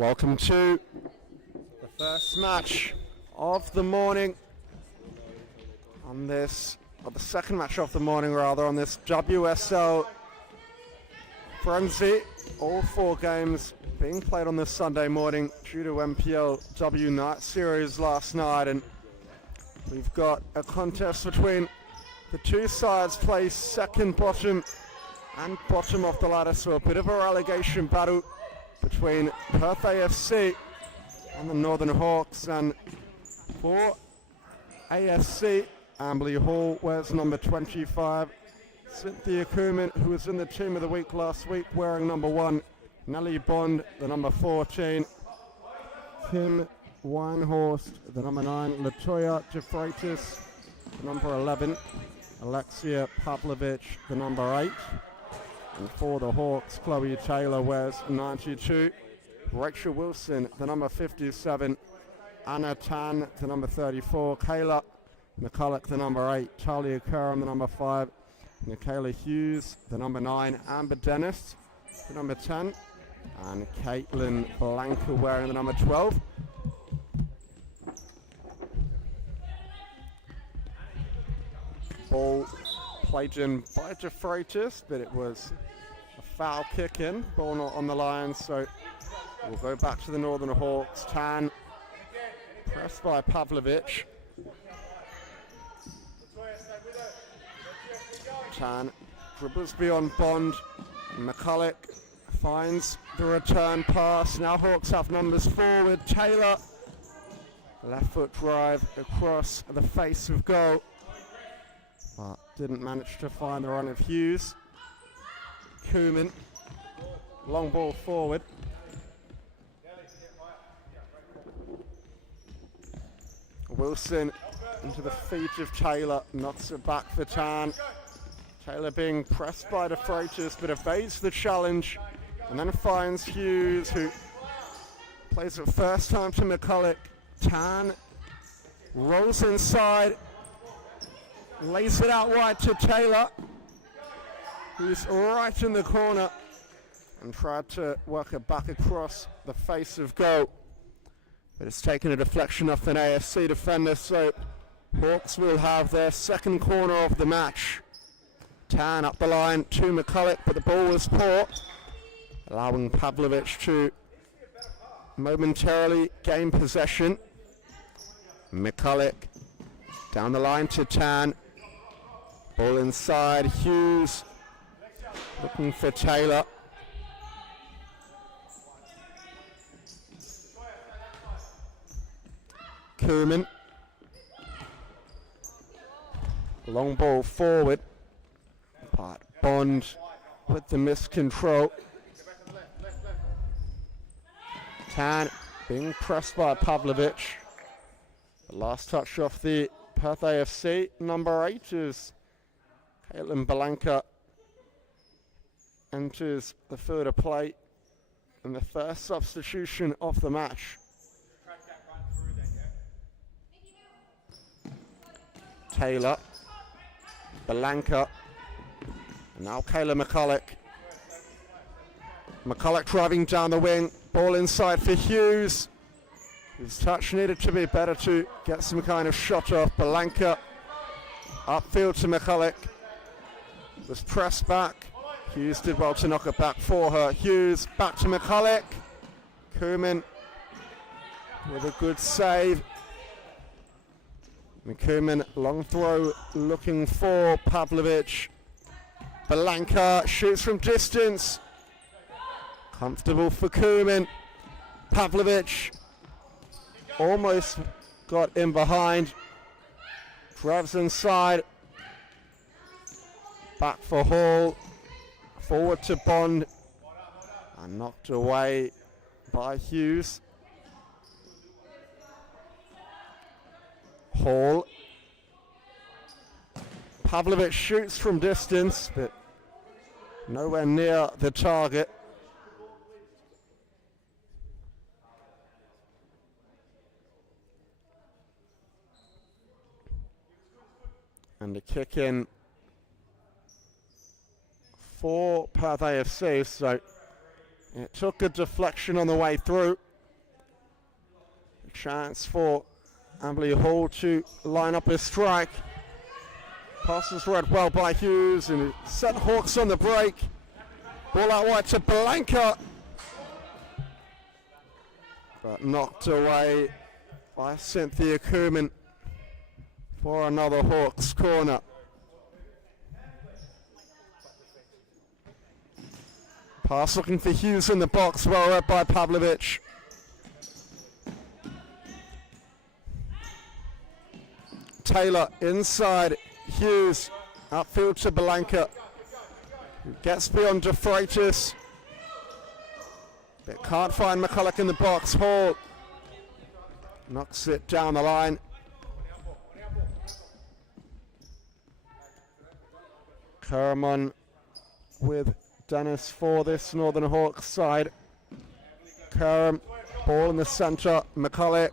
Welcome to the first match of the morning on this, or the second match of the morning rather, on this WSL frenzy. All 4 games being played on this Sunday morning due to MPLW night series last night, and we've got a contest between the two sides placed second, bottom and bottom of the ladder, so a bit of a relegation battle between Perth AFC and the Northern Hawks. And for AFC, Amberley Hall wears number 25. Cynthia Koeman, who was in the team of the week last week, wearing number 1. Nellie Bond, the number 14. Kim Winehorst, the number 9. Latoya DeFreitas, the number 11. Alexia Pavlovich, the number 8. And for the Hawks, Chloe Taylor wears 92. Rachel Wilson, the number 57. Anna Tan, the number 34. Kayla McCulloch, the number 8. Talia Curran, the number 5. Michaela Hughes, the number 9. Amber Dennis, the number 10. And Caitlin Blanca wearing the number 12. Ball played in by DeFreitas, but it was a foul kick in. Ball not on the line, so we'll go back to the Northern Hawks. Tan pressed by Pavlovich. Tan dribbles beyond Bond. McCulloch finds the return pass. Now Hawks have numbers forward. Taylor, left foot drive across the face of goal, but didn't manage to find the run of Hughes. Koeman, long ball forward. Wilson into the feet of Taylor, knocks it back for Tan. Taylor being pressed by DeFreitas, but evades the challenge and then finds Hughes, who plays it first time to McCulloch. Tan rolls inside, lays it out wide to Taylor, who's right in the corner, and tried to work it back across the face of goal. But it's taken a deflection off an AFC defender, so Hawks will have their second corner of the match. Tan up the line to McCulloch, but the ball was poor, allowing Pavlovich to momentarily gain possession. McCulloch down the line to Tan. Ball inside, Hughes looking for Taylor. Koeman. Long ball forward. But Bond with the miscontrol. Tan being pressed by Pavlovich. The last touch off the Perth AFC. Number 8 is Caitlin Blanca. Enters the field of play and the first substitution of the match. Taylor, Blanca, and now Kayla McCulloch. McCulloch driving down the wing, ball inside for Hughes. His touch needed to be better to get some kind of shot off. Blanca upfield to McCulloch, was pressed back. Hughes did well to knock it back for her. Hughes back to McCulloch. Koeman with a good save. McKoeman, long throw looking for Pavlovich. Blanca shoots from distance. Comfortable for Koeman. Pavlovich almost got in behind. Drives inside. Back for Hall. Forward to Bond. And knocked away by Hughes. Hall. Pavlovich shoots from distance, but nowhere near the target. And a kick in for Perth AFC, so it took a deflection on the way through. Chance for Amberley Hall to line up a strike. Passes read well by Hughes and set Hawks on the break. Ball out wide to Blanca. But knocked away by Cynthia Koeman for another Hawks corner. Pass looking for Hughes in the box, well read by Pavlovic. Taylor inside, Hughes outfield to Blanca, who gets beyond De Freitas, but can't find McCulloch in the box. Hall knocks it down the line. Kerman with Dennis for this Northern Hawks side. Kerm, ball in the centre, McCulloch.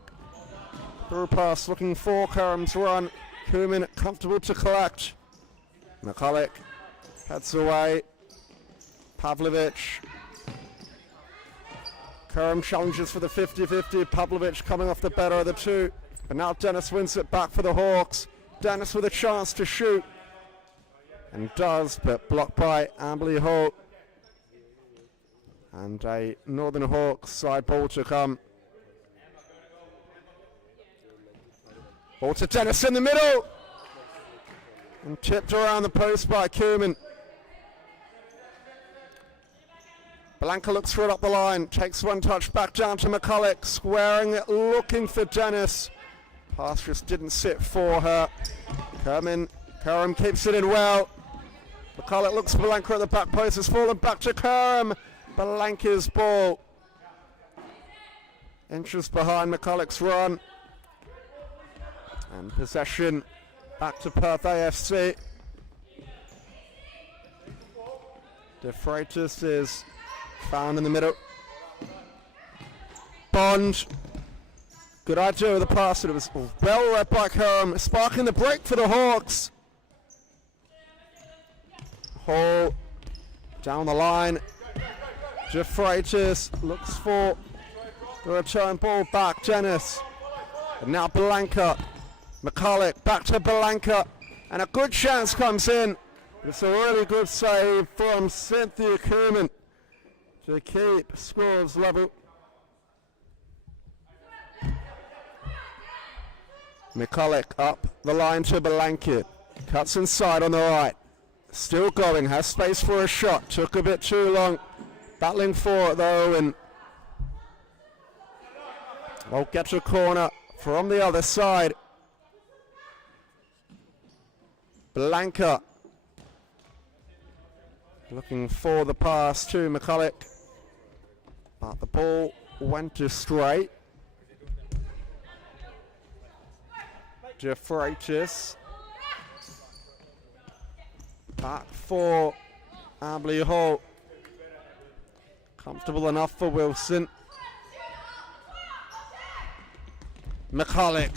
Through pass looking for Kerm's run. Koeman comfortable to collect. McCulloch heads away. Pavlovic. Kerm challenges for the 50-50. Pavlovic coming off the better of the two. But now Dennis wins it back for the Hawks. Dennis with a chance to shoot. And does, but blocked by Amberley Hall. And a Northern Hawks side ball to come. Ball to Dennis in the middle. And tipped around the post by Koeman. Blanca looks for it up the line. Takes one touch back down to McCulloch. Squaring it, looking for Dennis. Pass just didn't sit for her. Kerm keeps it in well. McCulloch looks for Blanca at the back post. Has fallen back to Kerm. Blanca's ball. Inches behind McCulloch's run. And possession back to Perth AFC. De Freitas is found in the middle. Bond. Good idea with the pass. It was well read by Kerm. Sparking the break for the Hawks. Hall down the line. De Freitas looks for the return ball back. Dennis. And now Blanca. McCulloch back to Blanca. And a good chance comes in. It's a really good save from Cynthia Koeman to keep scores level. McCulloch up the line to Blanca. Cuts inside on the right. Still going, has space for a shot. Took a bit too long. Battling for it though, and will get a corner from the other side. Blanca looking for the pass to McCulloch, but the ball went astray. De Freitas back for Amberley Hall. Comfortable enough for Wilson. McCulloch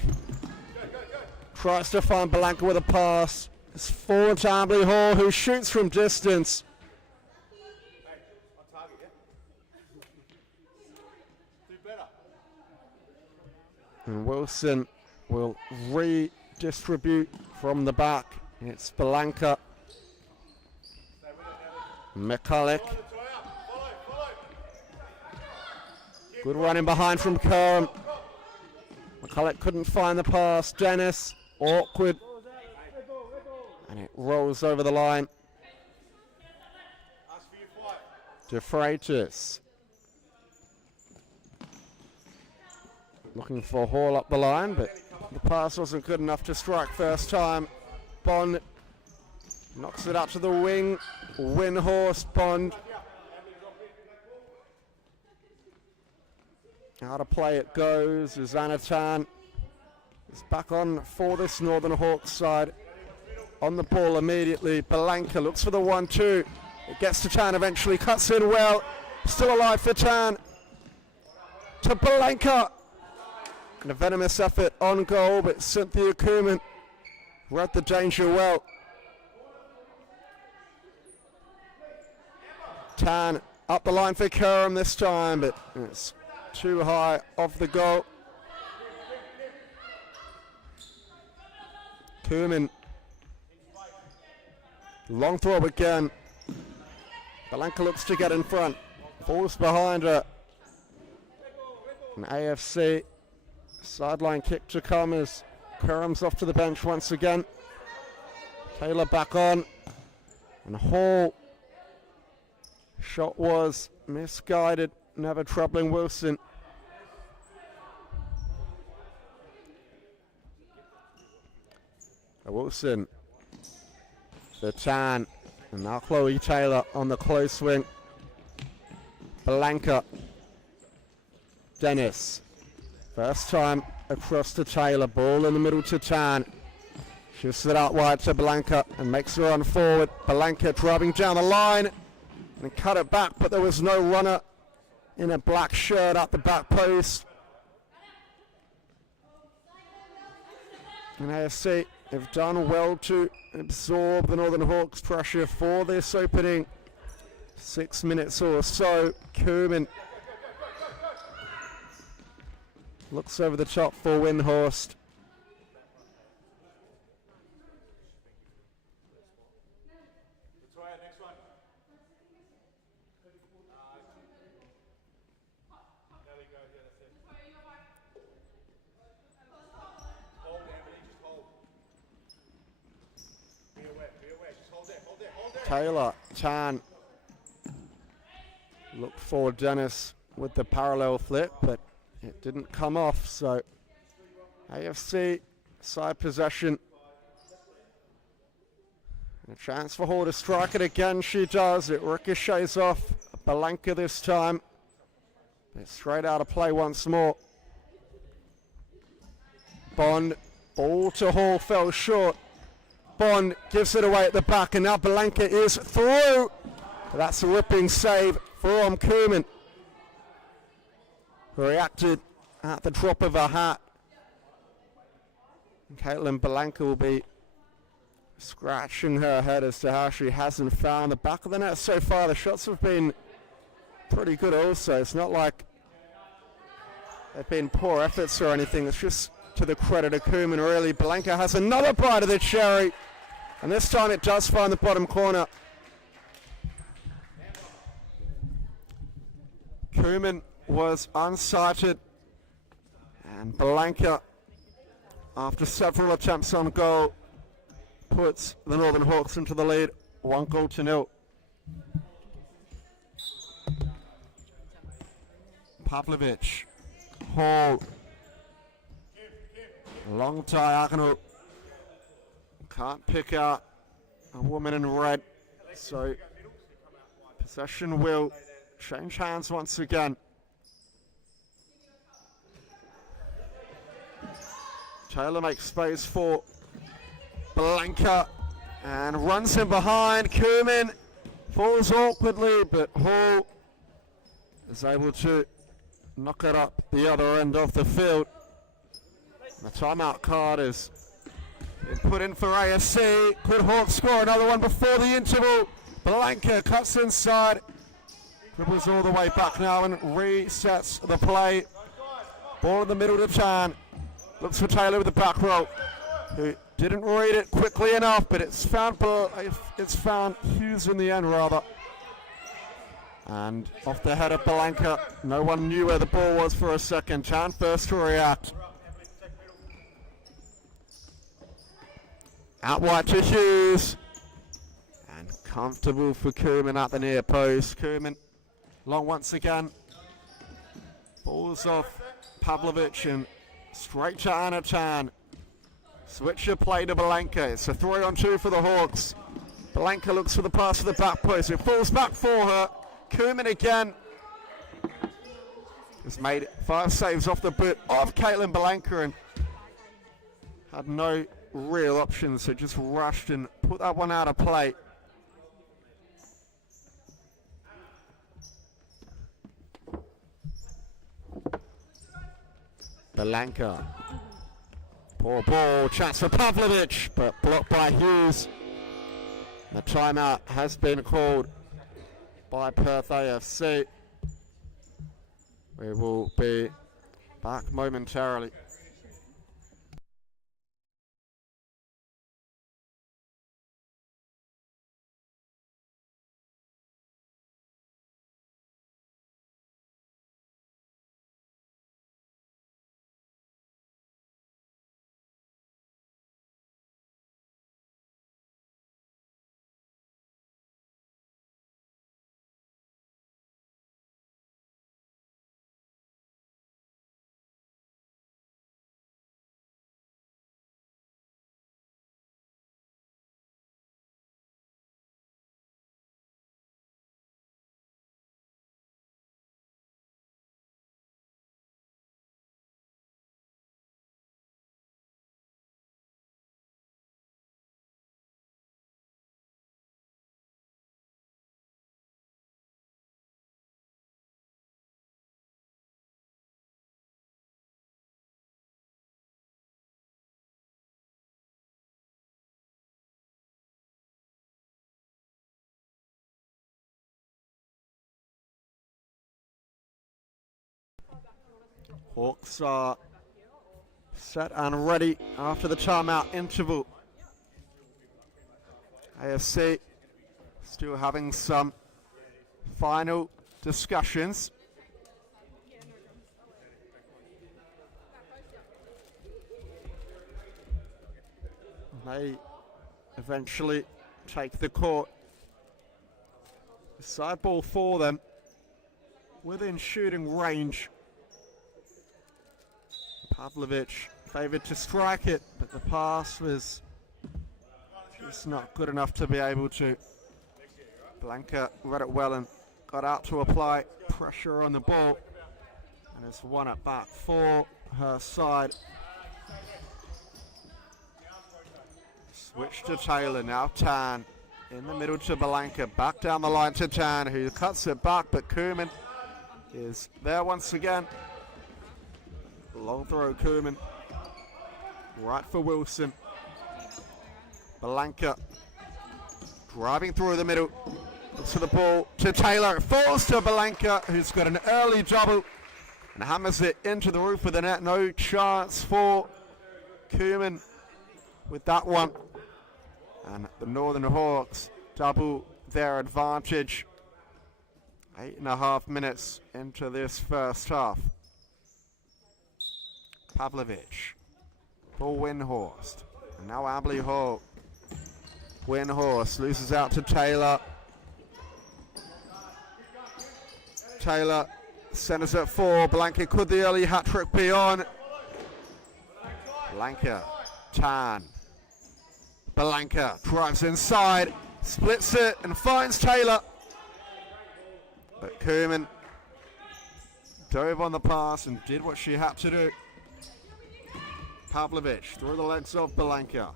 tries to find Blanca with a pass. It's forward to Amberley Hall, who shoots from distance. And Wilson will redistribute from the back. It's Blanca. McCulloch. Good running behind from Kerm. McCulloch couldn't find the pass. Dennis, awkward. And it rolls over the line. De Freitas. Looking for Hall up the line, but the pass wasn't good enough to strike first time. Bond knocks it out to the wing. Windhorse, Bond. Out of play it goes. Zanatan is back on for this Northern Hawks side. On the ball immediately. Blanca looks for the 1-2. It gets to Tan eventually. Cuts in well. Still alive for Tan. To Blanca. And a venomous effort on goal, but Cynthia Koeman read the danger well. Tan up the line for Kerm this time, but it's too high off the goal. Koeman. Long throw again. Belanka looks to get in front. Falls behind her. An AFC sideline kick to come as Curram's off to the bench once again. Taylor back on. And Hall. Shot was misguided. Never troubling Wilson. Wilson. The Tan. And now Chloe Taylor on the close wing. Belanka. Dennis. First time across to Taylor. Ball in the middle to Tan. Shifts it out wide to Belanka and makes her run forward. Belanka driving down the line and cut it back, but there was no runner in a black shirt at the back post. And AFC have done well to absorb the Northern Hawks' pressure for this opening 6 minutes or so. Koeman looks over the top for Windhorst. Taylor, Tan, looked for Dennis with the parallel flip, but it didn't come off, so AFC side possession. And a chance for Hall to strike it again, she does. It ricochets off Belanka this time. It's straight out of play once more. Bond, ball to Hall, fell short. Bond gives it away at the back, and now Belanka is through. But that's a ripping save from Koeman, who reacted at the drop of a hat. And Caitlin Belanka will be scratching her head as to how she hasn't found the back of the net so far. The shots have been pretty good also. It's not like they've been poor efforts or anything. It's just to the credit of Koeman, really. Belanka has another bite of the cherry. And this time it does find the bottom corner. Koeman was unsighted. And Belanka, after several attempts on goal, puts the Northern Hawks into the lead, 1-0. Pavlovic. Hall. Long diagonal. Can't pick out a woman in red, so possession will change hands once again. Taylor makes space for Belanka and runs him behind. Koeman falls awkwardly, but Hall is able to knock it up the other end of the field. The timeout card is put in for AFC. Could Hawks score another one before the interval? Belanka cuts inside, dribbles all the way back now and resets the play. Ball in the middle to Tan. Looks for Taylor with the back row, who didn't read it quickly enough, but it's found Hughes in the end rather. And off the head of Belanka. No one knew where the ball was for a second. Tan first to react. Out wide to Hughes. And comfortable for Koeman at the near post. Koeman long once again. Balls off Pavlovic and straight to Anna Tan. Switcher play to Belanka. It's a 3-on-2 for the Hawks. Belanka looks for the pass to the back post. It falls back for her. Koeman again has made 5 saves off the boot of Caitlin Belanka and had no real options, so just rushed and put that one out of play. Belanka. Poor ball, chance for Pavlovic, but blocked by Hughes. The timeout has been called by Perth AFC. We will be back momentarily. Hawks are set and ready after the timeout interval. AFC still having some final discussions. They eventually take the court. Side ball for them, within shooting range. Pavlovic favoured to strike it, but the pass was just not good enough to be able to. Blanca read it well and got out to apply pressure on the ball, and has won it back for her side. Switch to Taylor, now Tan in the middle to Blanca, back down the line to Tan, who cuts it back, but Koeman is there once again. Long throw, Koeman, right for Wilson. Blanca driving through the middle, looks for the ball to Taylor, it falls to Blanca, who's got an early double and hammers it into the roof of the net. No chance for Koeman with that one. And the Northern Hawks double their advantage. 8.5 minutes into this first half. Pavlovic, for Windhorst. And now Abley Hall. Windhorst loses out to Taylor. Taylor centers it for Blanca. Could the early hat-trick be on? Blanca, Tan. Blanca drives inside, splits it and finds Taylor. But Koeman dove on the pass and did what she had to do. Pavlovic through the legs of Blanca.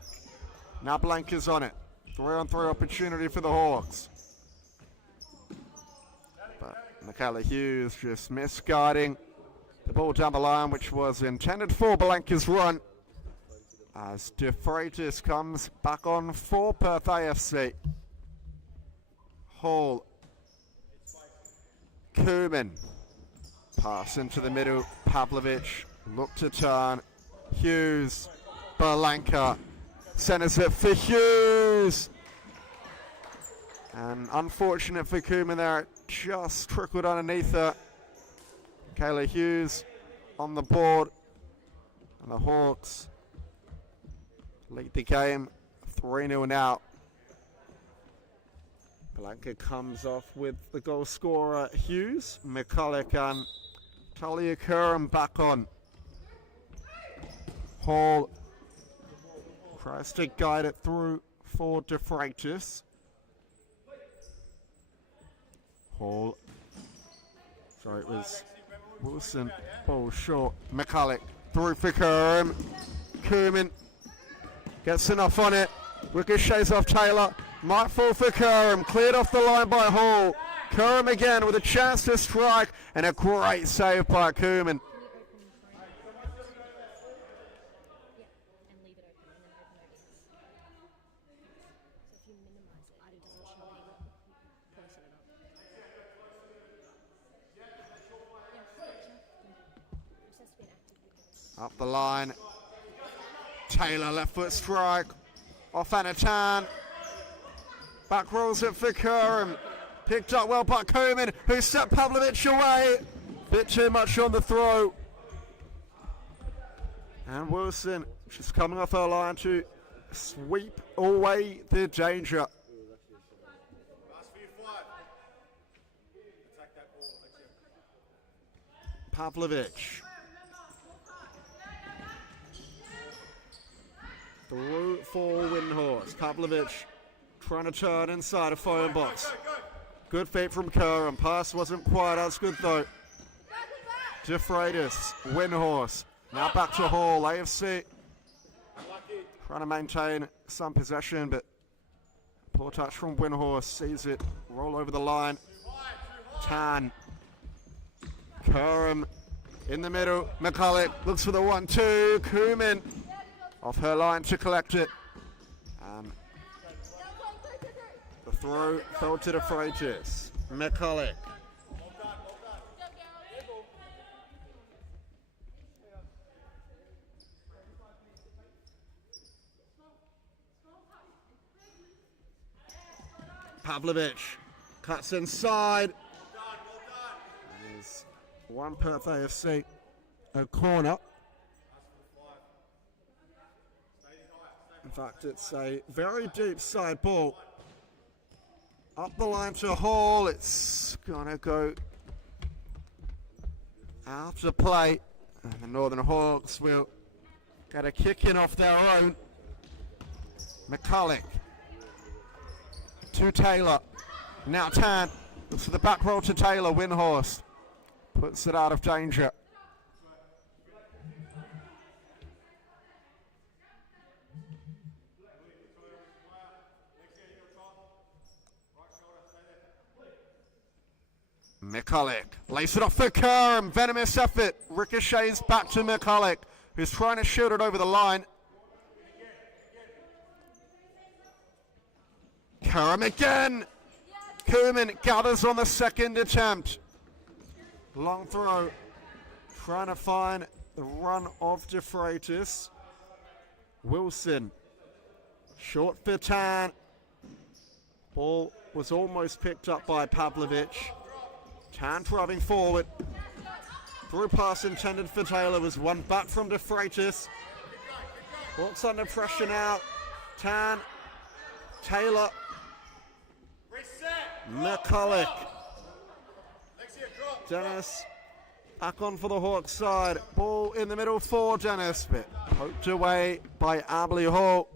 Now Blanca's on it. 3-on-3 opportunity for the Hawks. But Michaela Hughes just misguiding the ball down the line, which was intended for Blanca's run. As De Freitas comes back on for Perth AFC. Hall. Koeman. Pass into the middle. Pavlovic. Look to turn. Hughes. Blanca. Centers it for Hughes. And unfortunate for Koeman there. It just trickled underneath her. Kayla Hughes on the board. And the Hawks lead the game 3-0 now. Blanca comes off with the goal scorer Hughes, McCulloch and Talia Curran back on. Hall tries to guide it through for De Freitas. Hall. Sorry, it was Wilson. Ball short. McCulloch through for Curran. Koeman gets enough on it. Ricochets off Taylor. Might fall for Curran. Cleared off the line by Hall. Curran again with a chance to strike. And a great save by Koeman. Up the line. Taylor left foot strike. Off Anatan. Back rolls it for Curran. Picked up well by Koeman, who set Pavlovic away. Bit too much on the throw. And Wilson just coming off her line to sweep away the danger. Pavlovic. Through for Windhorst. Pavlovic trying to turn inside a phone box. Good feet from Curran. Pass wasn't quite as good though. De Freitas, Windhorst. Now back to Hall. AFC trying to maintain some possession, but poor touch from Windhorst. Sees it roll over the line. Tan. Curran in the middle. McCulloch looks for the 1-2. Koeman off her line to collect it. And the throw fell to De Freitas. McCulloch. Pavlovic cuts inside. There's one Perth AFC, a corner. In fact, it's a very deep side ball. Up the line to Hall. It's going to go out of play. And the Northern Hawks will get a kick in off their own. McCulloch to Taylor. Now Tan looks for the back roll to Taylor. Windhorst puts it out of danger. McCulloch lays it off for Curran. Venomous effort. Ricochets back to McCulloch, who's trying to shoot it over the line. Curran again. Koeman gathers on the second attempt. Long throw. Trying to find the run of De Freitas. Wilson. Short for Tan. Ball was almost picked up by Pavlovic. Tan driving forward. Through pass intended for Taylor was one back from De Freitas. Hawks under pressure now. Tan. Taylor. McCulloch. Dennis back on for the Hawks side. Ball in the middle for Dennis, but poked away by Abley Hall.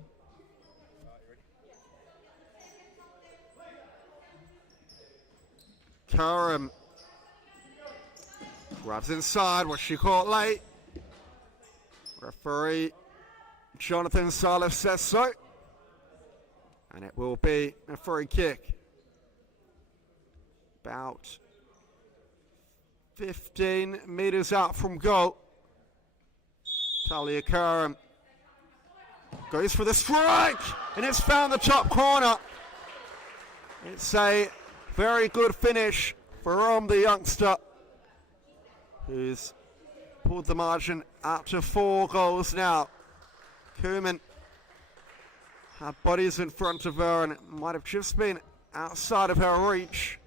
Curran grabs inside, was she caught late? Referee Jonathan Salif says so. And it will be a free kick. About 15 metres out from goal. Talia Curran goes for the strike, and it's found the top corner. It's a very good finish from the youngster, who's pulled the margin out to 4 goals now. Koeman had bodies in front of her, and it might have just been outside of her reach.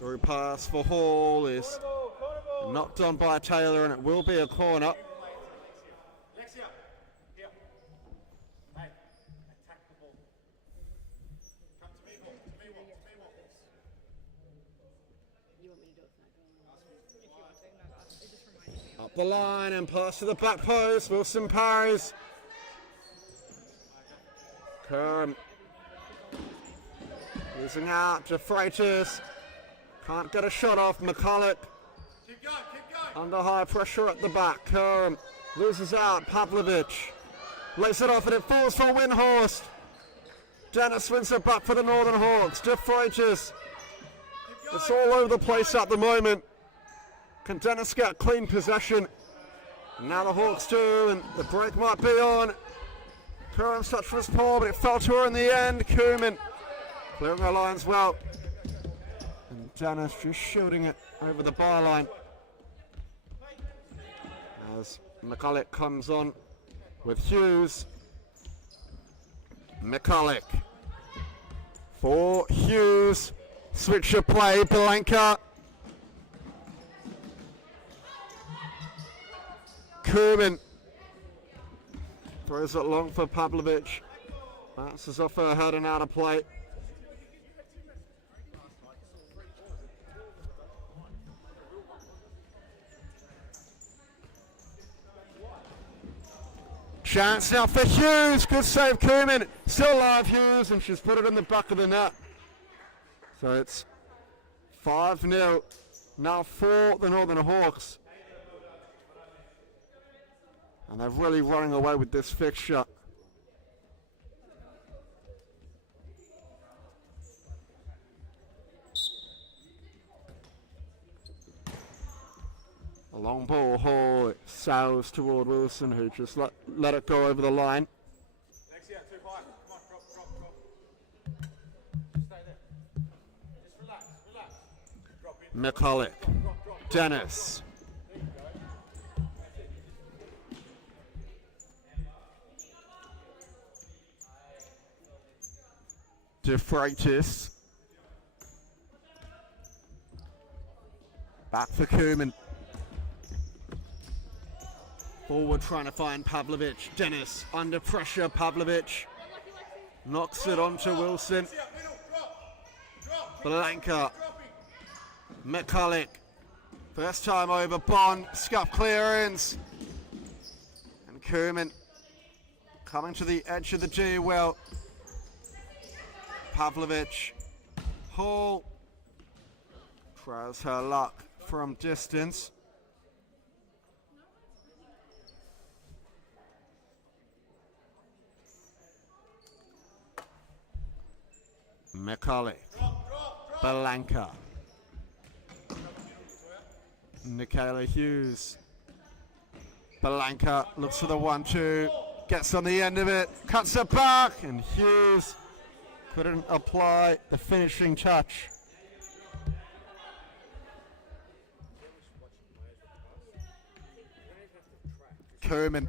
Through pass for Hall is knocked on by Taylor, and it will be a corner. Up the line and pass to the back post. Wilson parries. Curran losing out to Freitas. Can't get a shot off. McCulloch under high pressure at the back. Curran loses out. Pavlovic lays it off, and it falls for Windhorst. Dennis wins it back for the Northern Hawks. De Freitas. It's all over the place at the moment. Can Dennis get clean possession? And now the Hawks do, and the break might be on. Curran's touch was poor, but it fell to her in the end. Koeman clearing her lines well. And Dennis just shooting it over the byline. As McCulloch comes on with Hughes. McCulloch for Hughes. Switch of play, Blanca. Koeman throws it long for Pavlovic. Bounces off her head and out of play. Chance now for Hughes. Good save, Koeman. Still alive, Hughes, and she's put it in the back of the net. So it's 5-0 now for the Northern Hawks. And they're really running away with this fixture. A long ball, Hall, it sails toward Wilson, who just let it go over the line. Next year, too high. Come on, drop. Just stay there. Just relax. Drop in. McCulloch, Dennis. De Freitas. Back for Koeman. Forward trying to find Pavlovic. Dennis under pressure. Pavlovic knocks it onto Wilson. Blanca. McCulloch. First time over Bond. Scuff clearance. And Koeman coming to the edge of the D well. Pavlovic. Hall tries her luck from distance. McCulloch. Blanca. Nicola Hughes. Blanca looks for the 1-2. Gets on the end of it. Cuts it back. And Hughes couldn't apply the finishing touch. Koeman.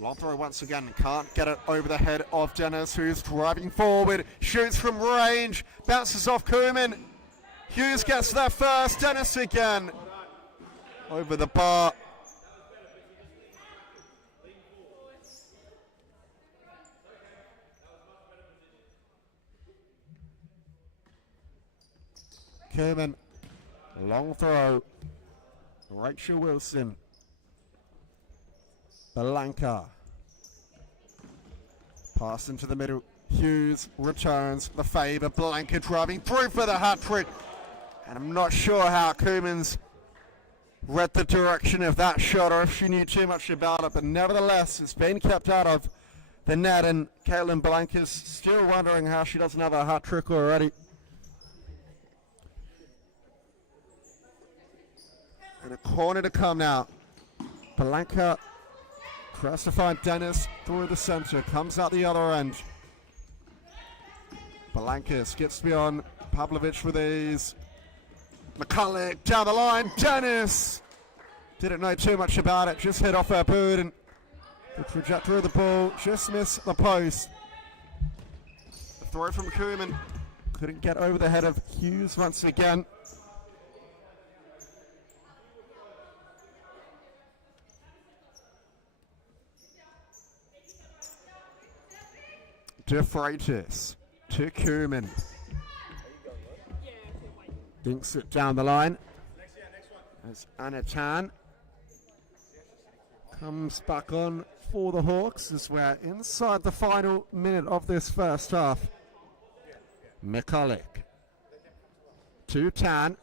Long throw once again, can't get it over the head of Dennis, who's driving forward, shoots from range, bounces off Koeman. Hughes gets there first, Dennis again, over the bar. Koeman, long throw, Rachel Wilson. Blanca. Pass into the middle. Hughes returns the favour. Blanca driving through for the hat-trick. And I'm not sure how Koeman's read the direction of that shot or if she knew too much about it. But nevertheless, it's been kept out of the net. And Caitlin Blanca's still wondering how she doesn't have a hat-trick already. And a corner to come now. Blanca tries to find Dennis through the centre, comes out the other end. Blanca skips beyond Pavlovic with ease. McCulloch down the line, Dennis! Didn't know too much about it, just hit off her boot and the trajectory of the ball just missed the post. The throw from Koeman couldn't get over the head of Hughes once again. De Freitas to Koeman. Dinks it down the line. As Anna Tan comes back on for the Hawks as we're inside the final minute of this first half. McCulloch to Tan.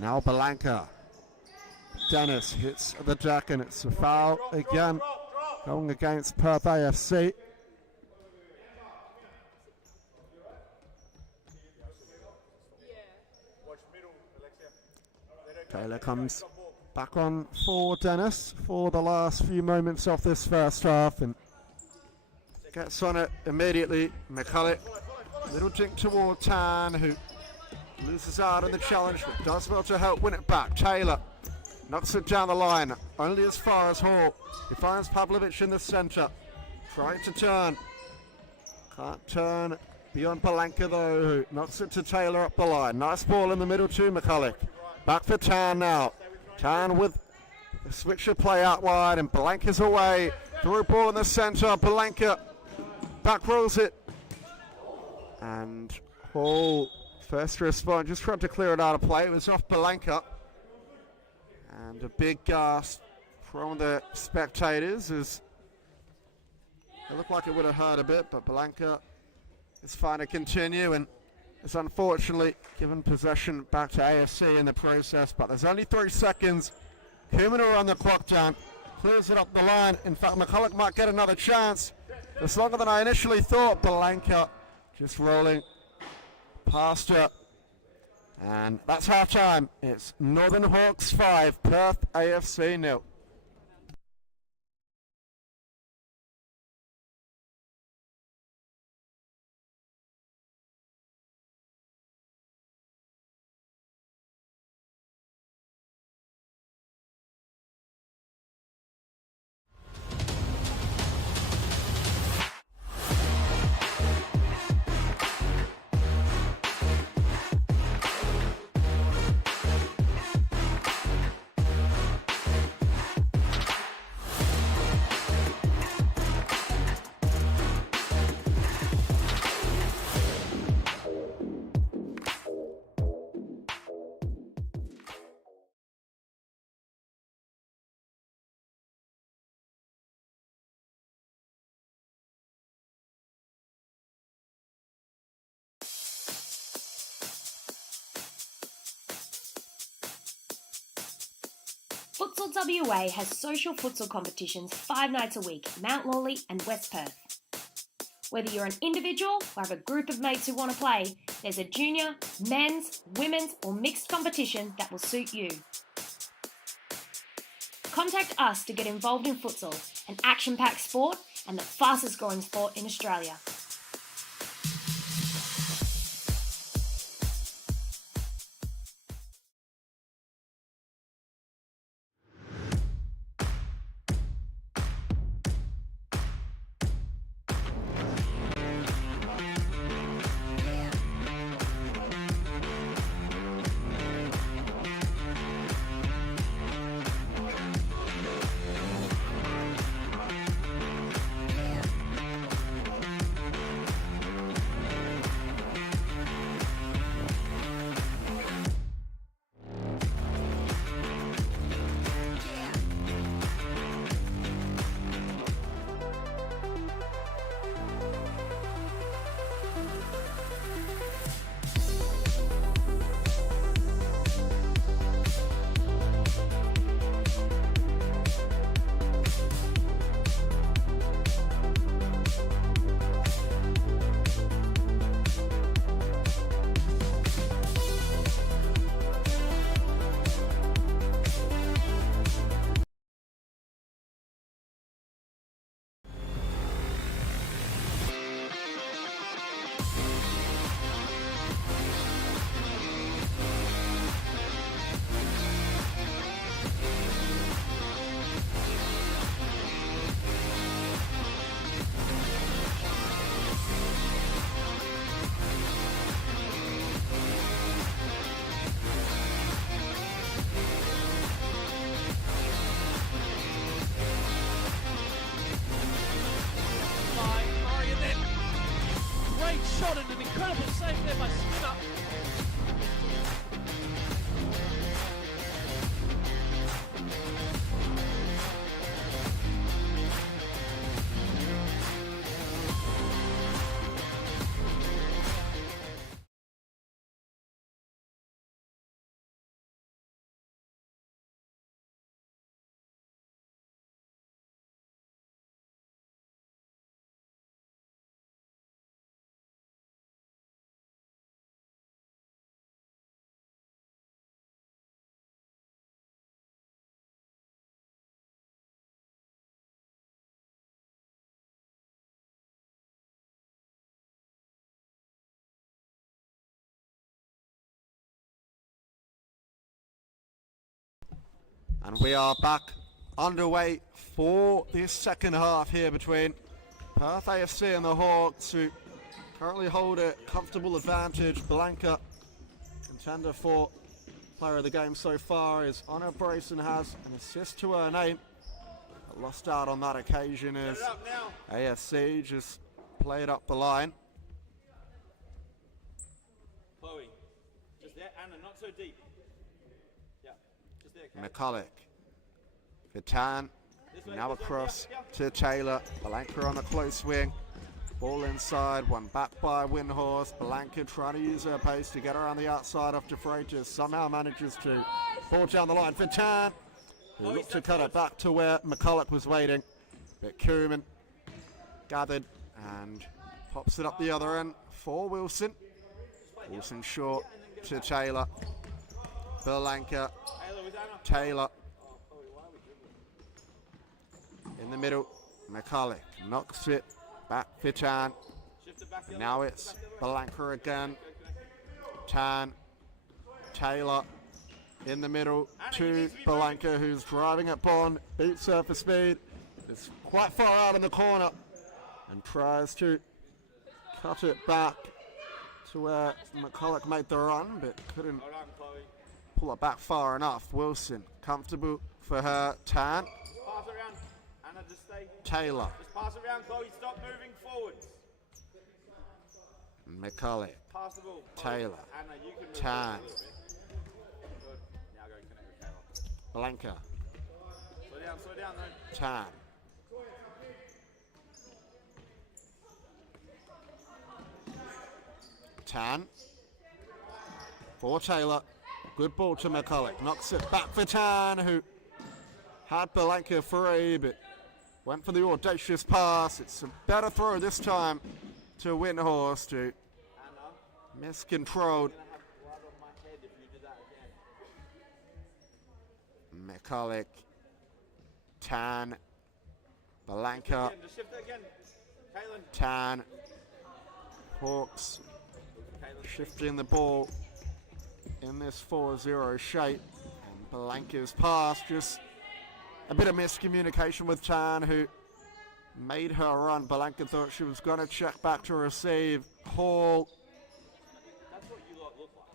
Now Blanca. Dennis hits the deck and it's a foul again going against Perth AFC. Taylor comes back on for Dennis for the last few moments of this first half and gets on it immediately. McCulloch, little dink toward Tan, who loses out on the challenge but does well to help win it back. Taylor knocks it down the line, only as far as Hall. He finds Pavlovic in the centre, trying to turn. Can't turn beyond Blanca though, who knocks it to Taylor up the line. Nice ball in the middle to McCulloch. Back for Tan now. Tan with the switcher play out wide and Blanca's away. Through ball in the centre. Blanca back rolls it. And Hall first to respond. Just tried to clear it out of play. It was off Blanca. And a big gasp from the spectators as it looked like it would have hurt a bit, but Blanca is fine to continue and is unfortunately given possession back to AFC in the process, but there's only 3 seconds. Koeman will run the clock down, clears it up the line. In fact, McCulloch might get another chance. It's longer than I initially thought. Blanca just rolling past her. And that's half time. It's Northern Hawks 5, Perth AFC 0. Futsal WA has social futsal competitions 5 nights a week in Mount Lawley and West Perth. Whether you're an individual or have a group of mates who want to play, there's a junior, men's, women's or mixed competition that will suit you. Contact us to get involved in futsal, an action-packed sport and the fastest growing sport in Australia. Shot and an incredible save there by Skinner. And we are back underway for this second half here between Perth AFC and the Hawks, who currently hold a comfortable advantage. Blanca, contender for player of the game so far, is on her brace and has an assist to her name. But lost out on that occasion as AFC just played up the line. Chloe, just there, Anna, not so deep. Yeah, just there, Kate. McCulloch, Vitan, now across to Taylor. Blanca on the close wing. Ball inside, one back by Windhorse. Blanca trying to use her pace to get around the outside of De Freitas. Somehow manages to ball down the line. Vitan, who looked to cut it back to where McCulloch was waiting. But Koeman gathered and pops it up the other end for Wilson. Wilson short to Taylor. Blanca, Taylor. In the middle, McCulloch knocks it back for Tan. Now it's Blanca again. Tan, Taylor in the middle to Blanca, who's driving at Bond, beats her for speed. It's quite far out in the corner and tries to cut it back to where McCulloch made the run, but couldn't pull it back far enough. Wilson, comfortable for her. Tan. Taylor. Just pass around, Chloe. Stop moving forwards. McCulloch. Pass the ball. Taylor. Anna, you can move Tan. Good. Now go connect with Taylor. Blanca. Slow down though. Tan. Tan. For Taylor. Good ball to McCulloch. Knocks it back for Tan, who had Balanka free, but went for the audacious pass. It's a better throw this time to Windhorse, who miscontrolled. McCulloch, Tan, Balanka, Tan, Hawks shifting the ball in this 4-0 shape. And Balanka's pass, just a bit of miscommunication with Tan, who made her run. Balanka thought she was going to check back to receive. Hall,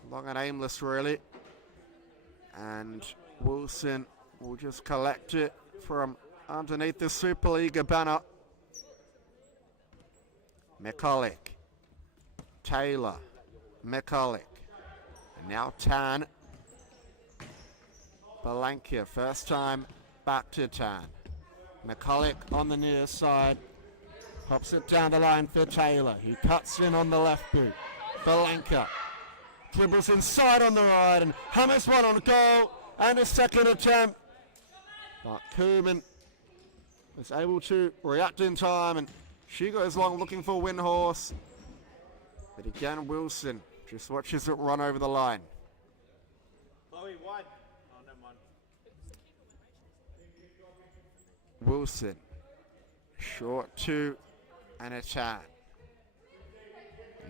long and aimless really. And Wilson will just collect it from underneath the Supa-Liga banner. McCulloch, Taylor, McCulloch, and now Tan. Balanka, first time back to Tan. McCulloch on the near side, pops it down the line for Taylor, who cuts in on the left boot. Balanka dribbles inside on the right and hammers one on goal, and a second attempt. But Koeman was able to react in time, and she goes long looking for Windhorse. But again, Wilson just watches it run over the line. Chloe, wide. Oh, never mind. Wilson, short two and a Tan.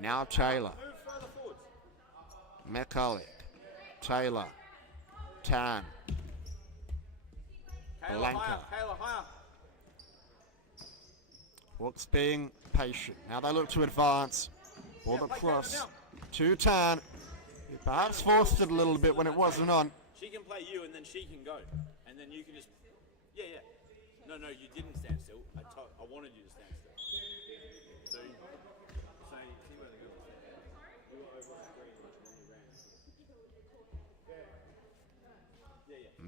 Now Taylor. Move further forwards. McCulloch, Taylor, Tan, Kayla Balanka. higher, Kayla higher. Hawks being patient. Now they look to advance. Ball Yeah, play across Kayla now. to Tan. He perhaps forced it a little bit when it wasn't on. She can play you and then she can go. And then you can just... Yeah. No, you didn't stand still. I wanted you to stand still. So see where the girl was. You were over the screen and then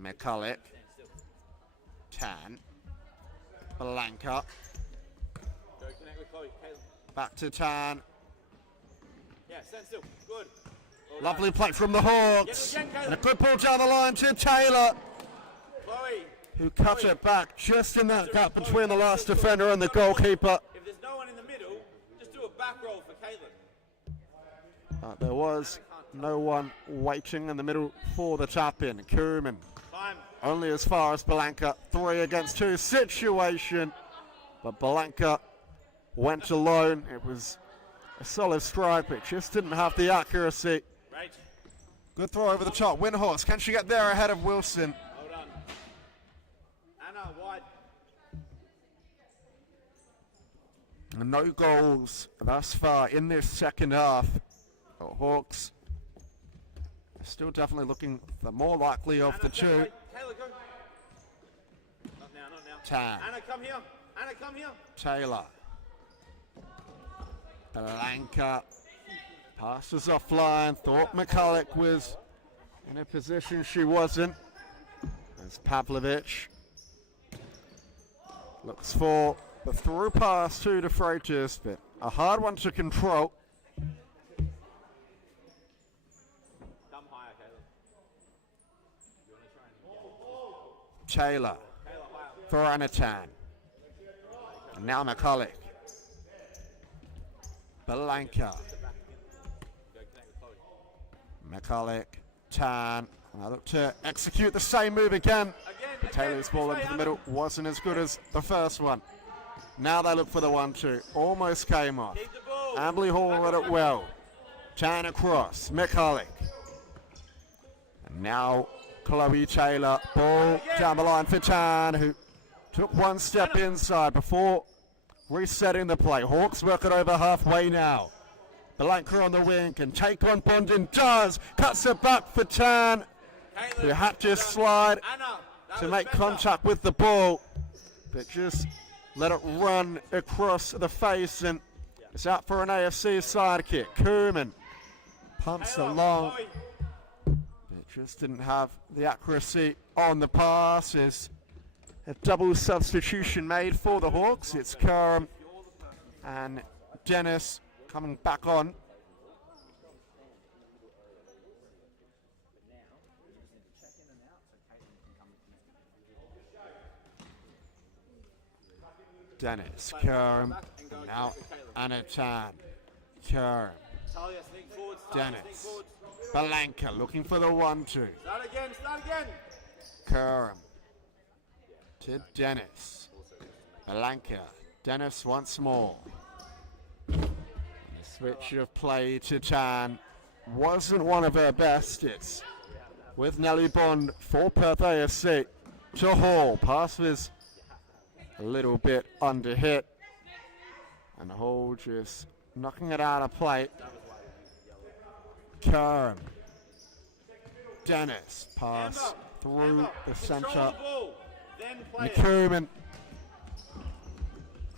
you ran. McCulloch, Stand still. Tan, Balanka, Go connect with Chloe. Kayla. back to Tan. Yeah, stand still. Good. Well Lovely done. play from the Hawks. Get it again, And a Kayla. good ball down the line to Taylor, Chloe. who cut it back just in that gap between the last defender and the goalkeeper. If there's no one in the middle, just do a back roll for Caitlin. There was no one waiting in the middle for the tap-in. Koeman Time. only as far as Balanka. 3 against 2 situation. But Balanka went alone. It was a solid strike, but just didn't have the accuracy. Right. Good throw over the top. Windhorse, can she get there ahead of Wilson? Well done. Anna, wide. No goals thus far in this second half. The Hawks are still definitely looking the more likely of Anna, the two. Taylor, go. Not now. Tan, Anna, come here. Anna, come here. Taylor, Balanka passes offline. Thought McCulloch was in a position she wasn't. As Pavlovich looks for the through pass to De Freitas, but a hard one to control. Come higher, Caleb. You want to try and Taylor Kayla higher. for Anatan. And now McCulloch. Balanka. Go connect with Chloe. McCulloch. Tan. And I look to execute the same move again. Again. Taylor's ball This way, into the Anna. middle wasn't as good as the first one. Now they look for the 1-2. Almost came off. Keep the ball. Ambley Hall Back read on it track. well. Tan across. McCulloch. And now Chloe Taylor. Ball down the line for Tan, who took one step inside before resetting the play. Hawks work it over halfway now. Balanka on the wing can take on Bondin. Does. Cuts it back for Tan, who Caleb, had to well done. slide Anna, that to was make better. contact with the ball, but just let it run across the face, and it's out for an AFC side kick. Koeman pumps Taylor, along. Chloe. It just didn't have the accuracy on the pass. There's a double substitution made for the Hawks. It's Karam and Dennis coming back on. Dennis, Play Kerm, back and go now for Caitlin. Anatan, Kerm, Talia, sneak forwards. Talia, sneak Dennis, forwards. Balanka looking for the 1-2. Start again, start again. Kerm to Dennis, Balanka, Dennis once more. And the switch of play to Tan wasn't one of her best. It's with Nelly Bond for Perth AFC to Hall. Pass was a little bit under hit. And Hall just knocking it out of play. Kerm. Dennis. Pass through the centre. Control the ball, then play it. McComan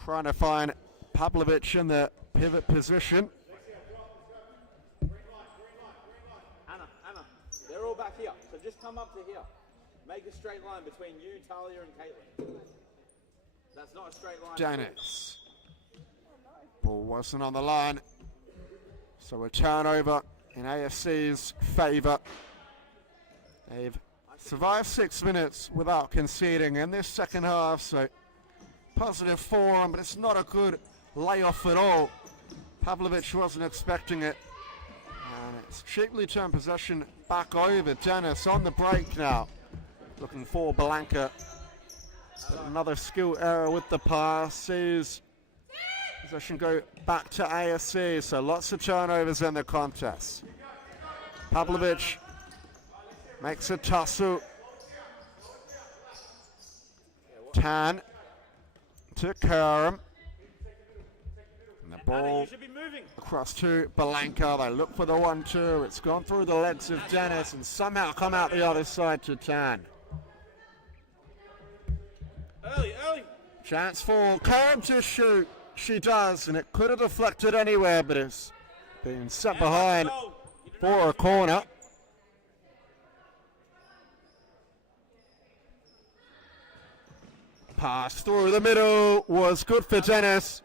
trying to find Pavlovic in the pivot position. Anna, they're all back here. So just come up to here. Make a straight line between you, Talia, and Caitlin. That's not a straight line. Dennis. Ball wasn't on the line. So a turnover in AFC's favour. They've survived 6 minutes without conceding in this second half, so positive form, but it's not a good layoff at all. Pavlovic wasn't expecting it. And it's cheaply turned possession back over. Dennis on the break now. Looking for Balanka. Another skill error with the pass. Sees possession go back to AFC, so lots of turnovers in the contest. Pavlovic makes a tussle. Tan to Kerm. And the ball You should be moving. across to Balanka. They look for the 1-2. It's gone through the legs of Dennis and somehow come out the other side to Tan. Early. Chance for Kerm to shoot. She does, and it could have deflected anywhere, but it's been set behind for a corner. Pass through the middle was good for Dennis,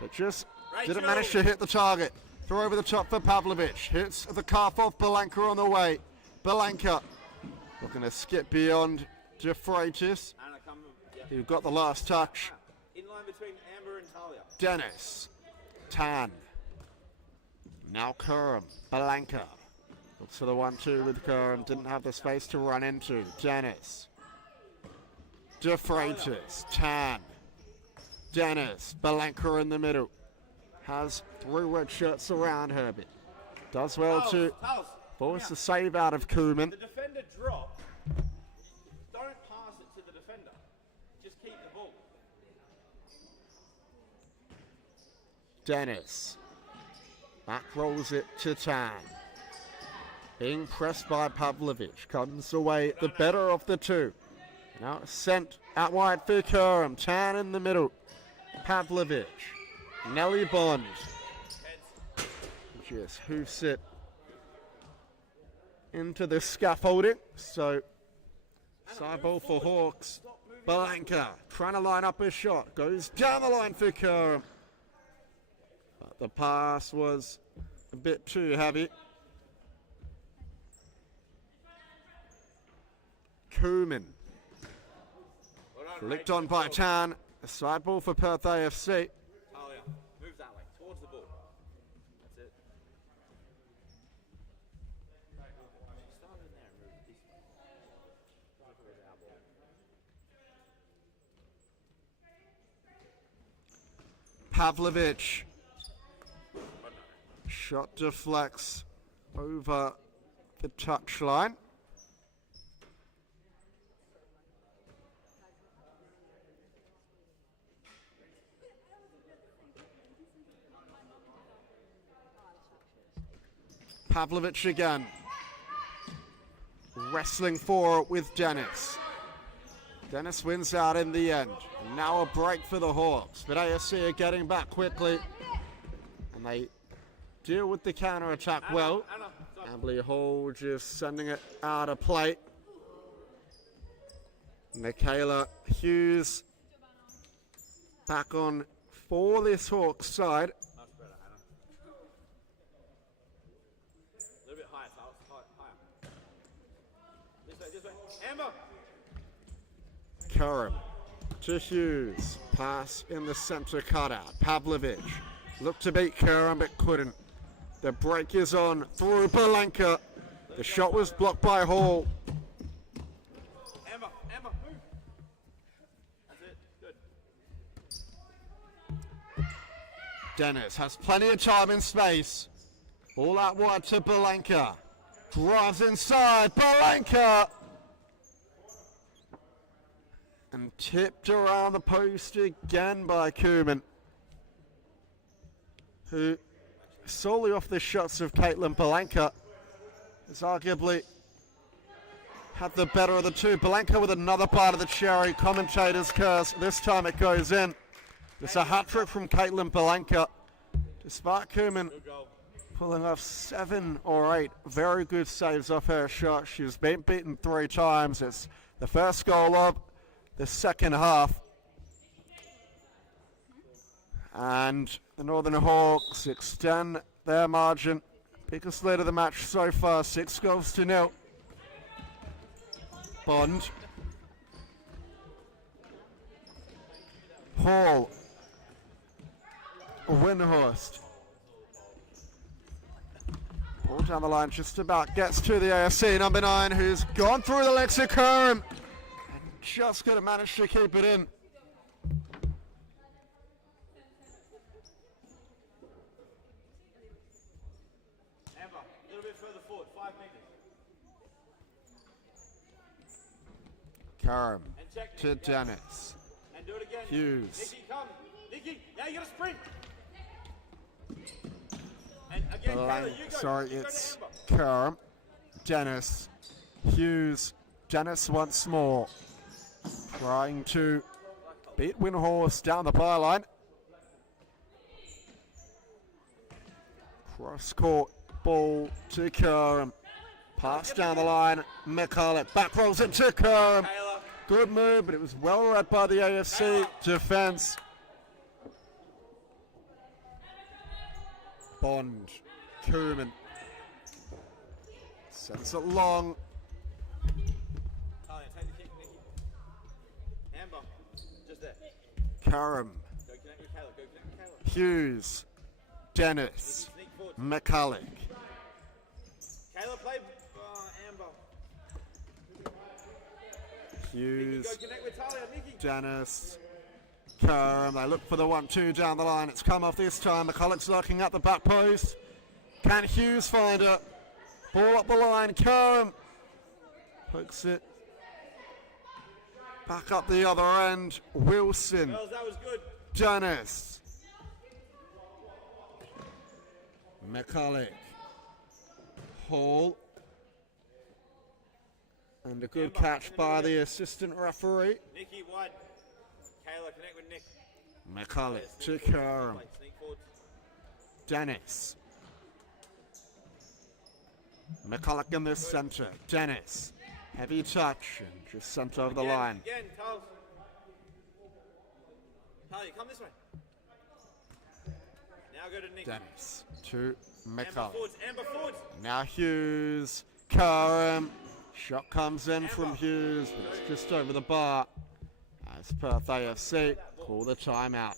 but just didn't manage to hit the target. Throw over the top for Pavlovic. Hits the calf off Balanka on the way. Balanka looking to skip beyond De Freitas, Anna, come. Yeah. who got the last touch. In line between Amber and Talia. Dennis. Tan. Now Kerm. Balanka. Looks for the 1-2 with Kerm. Didn't have the space to run into. Dennis. De Freitas. Tan. Dennis. Balanka in the middle. Has 3 red shirts around her, but does well to Tails. force a save out of Koeman. The defender drop. Don't pass it to the defender. Just keep the ball. Dennis. Back rolls it to Tan. Being pressed by Pavlovic. Comes away the better of the two. Now sent out wide for Kerm. Tan in the middle. Pavlovic. Nelly Bond. Just hoofs it into the scaffolding. So side ball for Hawks. Balanka trying to line up a shot. Goes down the line for Kerm. But the pass was a bit too heavy. Koeman. Flicked on by Tan. A side ball for Perth AFC. Talia, move that way, towards the ball. That's it. Start in there and move it this way. Pavlovic. Shot deflects over the touchline. Pavlovic again. Wrestling for it with Dennis. Dennis wins out in the end. And now a break for the Hawks. But AFC are getting back quickly. And they deal with the counter-attack well. Amberley Hall just sending it out of play. Michaela Hughes back on for this Hawks side. Much better, Hannah. A little bit higher, Tails. Higher. This way. Amber! Kerm to Hughes. Pass in the centre cutout. Pavlovic looked to beat Curran but couldn't. The break is on through Balenka. The shot was blocked by Hall. Amber, move. That's it. Good. Dennis has plenty of time and space. All out wide to Balenka. Drives inside. Balenka! And tipped around the post again by Koeman, who solely off the shots of Caitlin Balenka has arguably had the better of the two. Balenka with another bite of the cherry. Commentators curse. This time it goes in. It's a hat-trick from Caitlin Balenka. Despite Koeman pulling off 7 or 8 very good saves off her shot. She's been beaten 3 times. It's the first goal of the second half. And the Northern Hawks extend their margin. Biggest lead of the match so far, 6-0. Bond. Hall. Windhorst. Ball down the line, just about gets to the AFC number 9, who's gone through the legs of Curran. Just going to manage to keep it in. Amber, a little bit further forward, 5 meters. Karam And check, to Dennis. And do it again. Hughes. Nikki, come. Nikki, now you got to sprint. And again, Taylor, you go. Sorry, You go to it's Amber. Karam. Dennis. Hughes. Dennis once more. Trying to beat Windhorse down the byline. Cross court ball to Karam. Pass down the line. McCulloch back rolls it to Karam. Taylor. Good move, but it was well read by the AFC defense. Bond. Koeman. Sends it long. Talia, take the kick, Nikki. Amber, just there. Karam. Go connect with Kayla. Go connect with Kayla. Hughes. Dennis. Sneak forward. McCulloch. Kayla, play Amber. Hughes. Go connect with Talia, Nikki. Dennis. Karam. They look for the 1-2 down the line. It's come off this time. McCulloch's looking at the back post. Can Hughes find it? Ball up the line. Karam pokes it back up the other end. Wilson. Girls, that was good. Dennis. McCulloch. Hall. And a good catch by the assistant referee. Nikki, wide. Kayla, connect with Nick. McCulloch to Karam. Sneak forward. Dennis. McCulloch in the centre. Dennis. Heavy touch and just sent over the line. Again, Tals. Talia, come this way. Now go to Nick. Dennis to Amber McCulloch. forwards, Amber forwards. Now Hughes. Karam. Shot comes in from Hughes, but it's just over the bar. As Perth AFC call the timeout.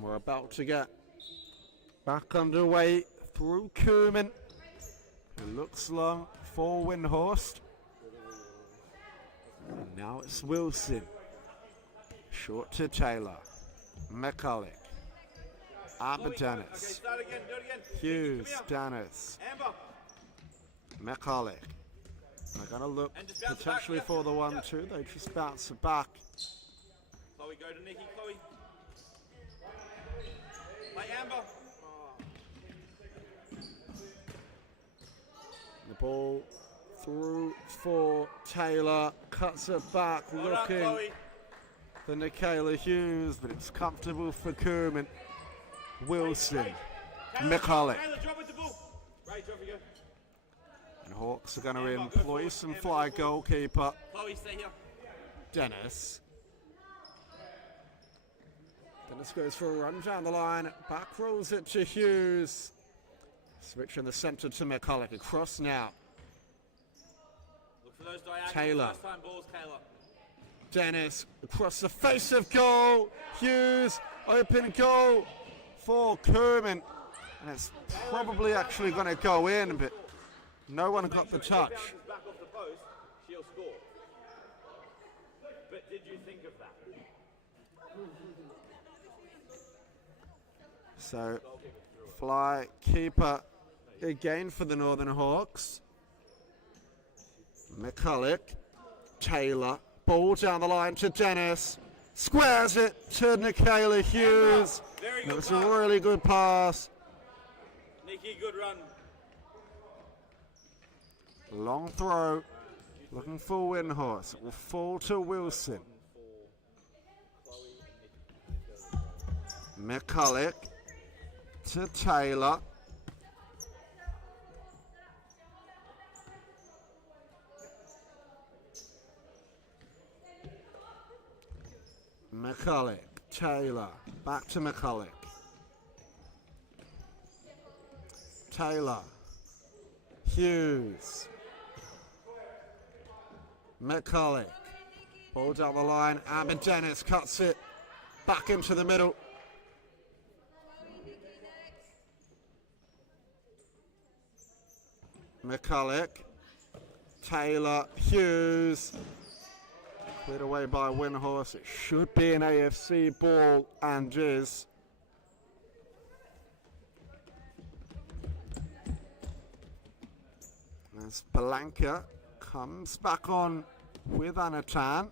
And we're about to get back underway through Koeman, who looks long for Windhorst. And now it's Wilson. Short to Taylor. McCulloch. Amber Dennis. Okay, start again, do it again. Hughes, Come here. Dennis. Amber. McCulloch. They're going to look And just bounce potentially back, for the yeah. 1-2. They just bounce it back. Chloe, go to Nikki, Chloe. Play Amber. The ball through for Taylor. Cuts it back, Well done, looking Chloe. for Nicola Hughes, but it's comfortable for Koeman. Wilson. Taylor, McCulloch. Taylor, drop with the ball. Right, drop you go. And Hawks are going to employ some fly goalkeeper. Chloe, stay here. Dennis. Dennis goes for a run down the line. Back rolls it to Hughes. Switch in the centre to McCulloch. Across now. Look for those diagonal Taylor. first time balls, Taylor. Dennis across the face of goal. Hughes, open goal for Koeman. And it's probably actually going to go in, but no one got the touch. If it bounces back off the post, she'll score. But did you think of that? So, fly keeper again for the Northern Hawks. McCulloch, Taylor, ball down the line to Dennis, squares it to Nicola Hughes. Very It good was a pass. really good pass. Nikki, good run. Long throw, looking for Windhorst. It will fall to Wilson. McCulloch to Taylor. McCulloch, Taylor, back to McCulloch. Taylor, Hughes. McCulloch, ball down the line, Amber Dennis cuts it back into the middle. McCulloch, Taylor, Hughes. Cleared away by Windhorst. It should be an AFC ball and is. As Blanca comes back on with Anatan.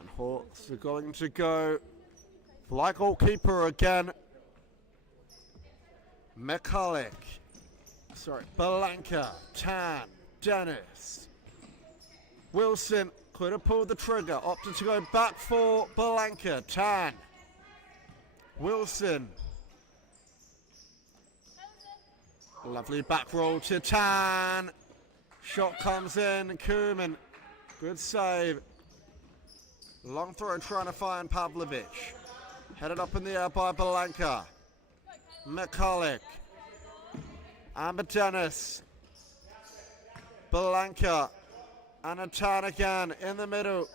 And Hawks are going to go fly goalkeeper again. McCulloch. Blanca, Tan, Dennis. Wilson could have pulled the trigger, opted to go back for Blanca, Tan. Wilson. Lovely back roll to Tan. Shot comes in, Koeman. Good save. Long throw trying to find Pavlovic. Headed up in the air by Blanca. McCulloch. Amber Dennis. Blanca. And a Tan again in the middle.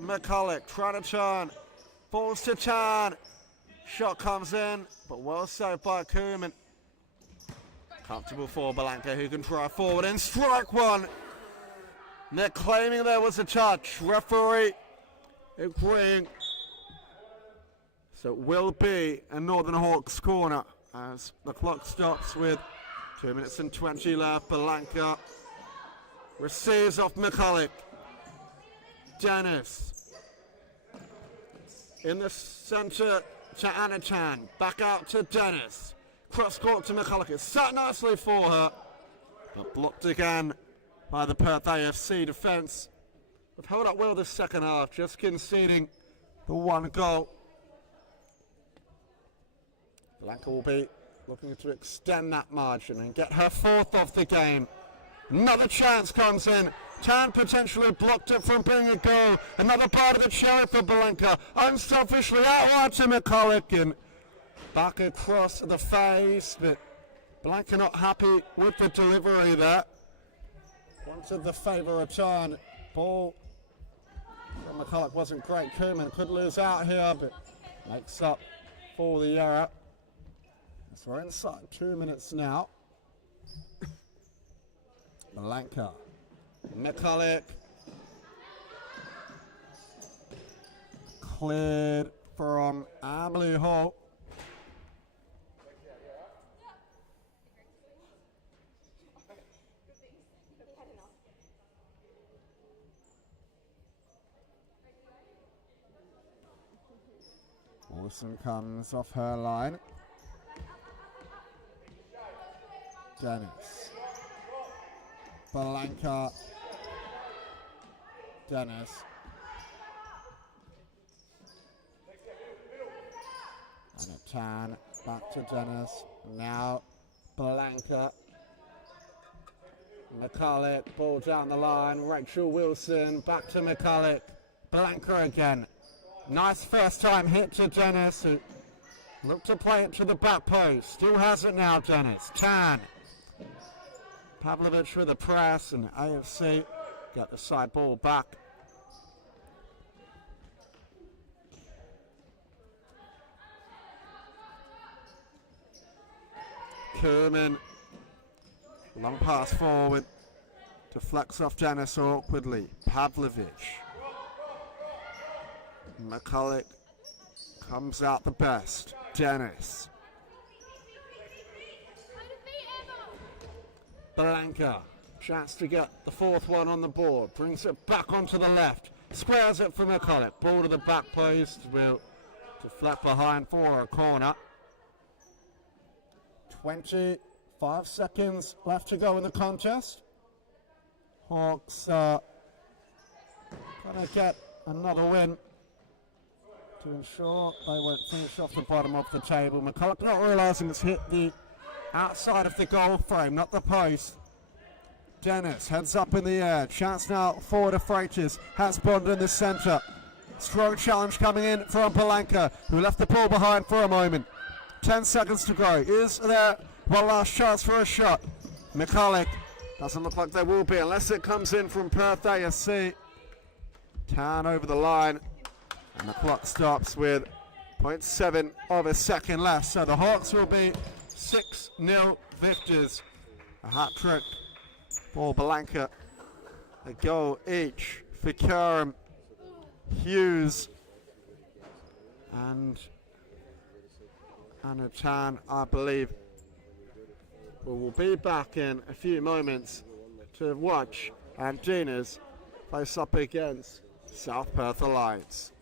McCulloch trying to turn. Falls to Tan. Shot comes in, but well saved by Koeman. Comfortable for Blanca, who can try forward and strike one. They're claiming there was a touch. Referee agreeing. So it will be a Northern Hawks corner as the clock stops with 2 minutes and 20 left. Blanca receives off McCulloch. Dennis in the centre to Anatan. Back out to Dennis. Cross court to McCulloch. It's sat nicely for her, but blocked again by the Perth AFC defence. They've held up well this second half, just conceding the one goal. Blanca will be looking to extend that margin and get her fourth of the game. Another chance comes in. Tan potentially blocked it from being a goal. Another part of the cherry for Balenka. Unselfishly out wide to McCulloch and back across the face, but Balenka not happy with the delivery there. Wanted the favour return. Ball from McCulloch wasn't great. Koeman could lose out here, but makes up for the error. So we're inside 2 minutes now. Balenka. McCulloch. Cleared from Emily Hall. Wilson comes off her line. Dennis. Balenka. Dennis. And a Tan. Back to Dennis. Now Balenka. McCulloch. Ball down the line. Rachel Wilson. Back to McCulloch. Balenka again. Nice first time hit to Dennis, who looked to play it to the back post. Still has it now, Dennis. Tan. Pavlovich with a press, and AFC got the side ball back. Koeman. Long pass forward. Deflects off Dennis awkwardly. Pavlovich. McCulloch comes out the best. Dennis. Balenka. Chance to get the fourth one on the board. Brings it back onto the left. Squares it for McCulloch. Ball to the back post. Will deflect behind for a corner. 25 seconds left to go in the contest. Hawks gonna get another win to ensure they won't finish off the bottom of the table. McCulloch not realising it's hit the outside of the goal frame, not the post. Dennis heads up in the air. Chance now forward of Freitas. Has Bond in the centre. Strong challenge coming in from Balenka, who left the ball behind for a moment. 10 seconds to go. Is there one last chance for a shot? McCulloch. Doesn't look like there will be unless it comes in from Perth AFC. Tan over the line. And the clock stops with 0.7 of a second left. So the Hawks will be 6-0 victors. A hat-trick for Balenka. A goal each for Karam, Hughes, and Anna Tan, I believe. We will be back in a few moments to watch Andinas face up against South Perth Alliance.